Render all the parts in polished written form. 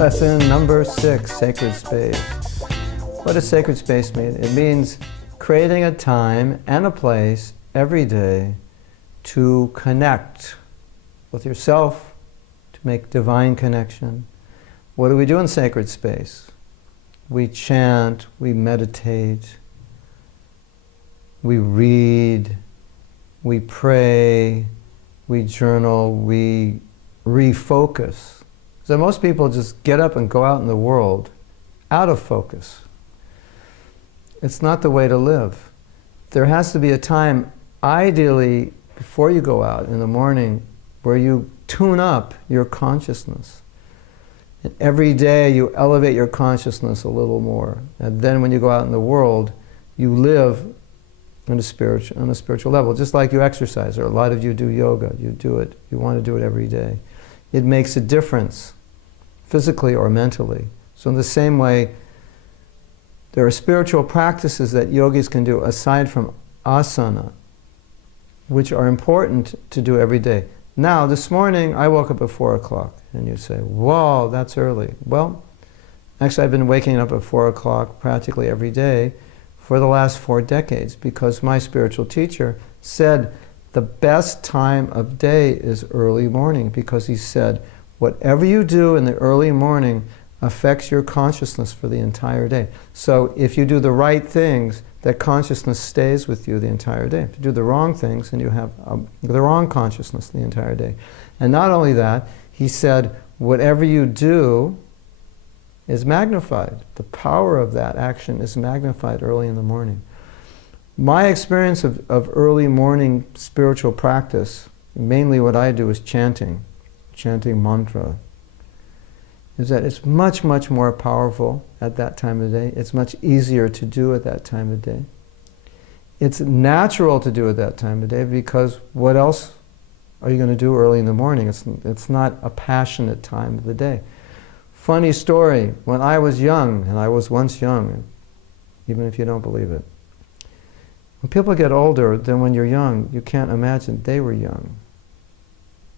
Lesson number 6, sacred space. What does sacred space mean? It means creating a time and a place every day to connect with yourself, to make divine connection. What do we do in sacred space? We chant, we meditate, we read, we pray, we journal, we refocus. So most people just get up and go out in the world out of focus. It's not the way to live. There has to be a time, ideally, before you go out in the morning, where you tune up your consciousness. And every day you elevate your consciousness a little more. And then when you go out in the world, you live on a spiritual level. Just like you exercise, or a lot of you do yoga, you do it, you want to do it every day. It makes a difference, physically or mentally. So in the same way, there are spiritual practices that yogis can do aside from asana, which are important to do every day. Now, this morning, I woke up at 4 o'clock, and you say, whoa, that's early. Well, actually, I've been waking up at 4 o'clock practically every day for the last 4 decades, because my spiritual teacher said the best time of day is early morning, because he said, whatever you do in the early morning affects your consciousness for the entire day. So if you do the right things, that consciousness stays with you the entire day. If you do the wrong things, then you have the wrong consciousness the entire day. And not only that, he said, whatever you do is magnified. The power of that action is magnified early in the morning. My experience of early morning spiritual practice, mainly what I do is chanting mantra, is that it's much, much more powerful at that time of day. It's much easier to do at that time of day. It's natural to do at that time of day, because what else are you going to do early in the morning? It's not a passionate time of the day. Funny story, when I was young, and I was once young, even if you don't believe it, when people get older than when you're young, you can't imagine they were young.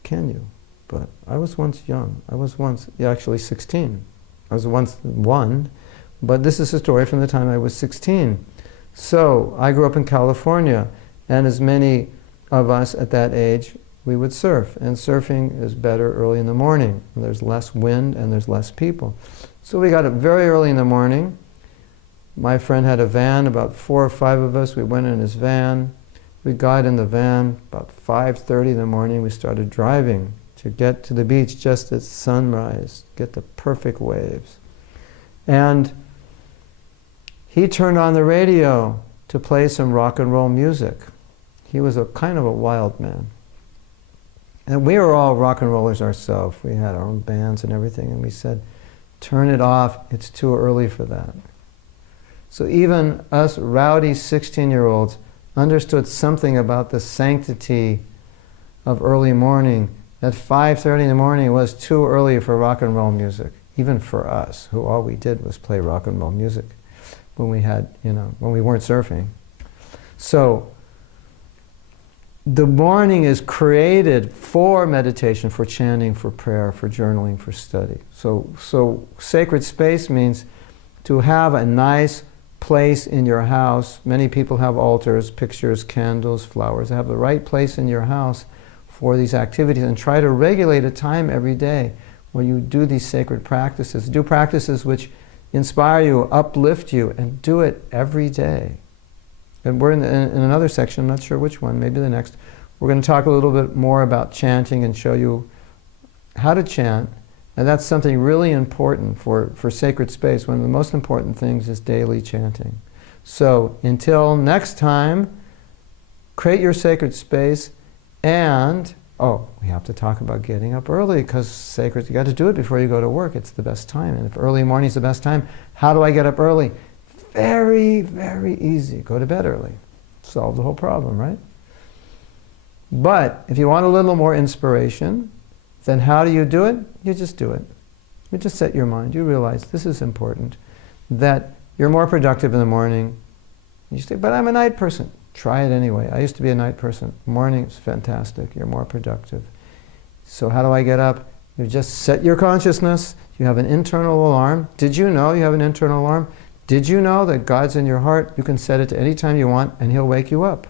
Can you? But I was once young. I was once, actually 16. I was once 1, but this is a story from the time I was 16. So I grew up in California, and as many of us at that age, we would surf. And surfing is better early in the morning. There's less wind and there's less people. So we got up very early in the morning. My friend had a van, about 4 or 5 of us. We went in his van. We got in the van, about 5:30 in the morning, we started driving to get to the beach just at sunrise, get the perfect waves. And he turned on the radio to play some rock and roll music. He was a kind of a wild man. And we were all rock and rollers ourselves. We had our own bands and everything, and we said, turn it off, it's too early for that. So even us rowdy 16-year-olds understood something about the sanctity of early morning, that 5:30 in the morning was too early for rock and roll music, even for us, who all we did was play rock and roll music when we had, when we weren't surfing. So the morning is created for meditation, for chanting, for prayer, for journaling, for study. So sacred space means to have a nice place in your house. Many people have altars, pictures, candles, flowers. Have the right place in your house for these activities, and try to regulate a time every day where you do these sacred practices. Do practices which inspire you, uplift you, and do it every day. And we're in another section, I'm not sure which one, maybe the next. We're going to talk a little bit more about chanting and show you how to chant. And that's something really important for sacred space. One of the most important things is daily chanting. So until next time, create your sacred space. And, we have to talk about getting up early, because sacred, you got to do it before you go to work. It's the best time. And if early morning is the best time, how do I get up early? Very, very easy. Go to bed early. Solve the whole problem, right? But if you want a little more inspiration, then how do you do it? You just do it. You just set your mind. You realize this is important, that you're more productive in the morning. You say, but I'm a night person. Try it anyway. I used to be a night person. Morning is fantastic. You're more productive. So how do I get up? You just set your consciousness. You have an internal alarm. Did you know you have an internal alarm? Did you know that God's in your heart? You can set it to any time you want and He'll wake you up.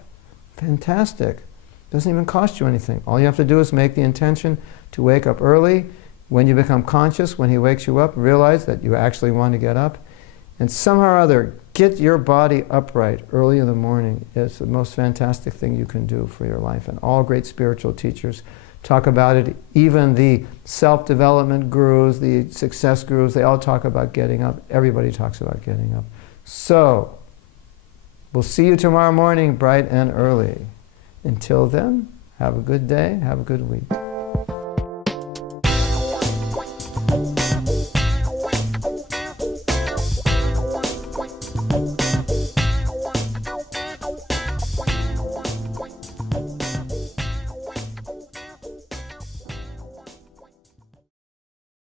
Fantastic. Doesn't even cost you anything. All you have to do is make the intention to wake up early. When you become conscious, when He wakes you up, realize that you actually want to get up. And somehow or other, get your body upright early in the morning. It's the most fantastic thing you can do for your life. And all great spiritual teachers talk about it. Even the self-development gurus, the success gurus, they all talk about getting up. Everybody talks about getting up. So, we'll see you tomorrow morning, bright and early. Until then, have a good day, have a good week.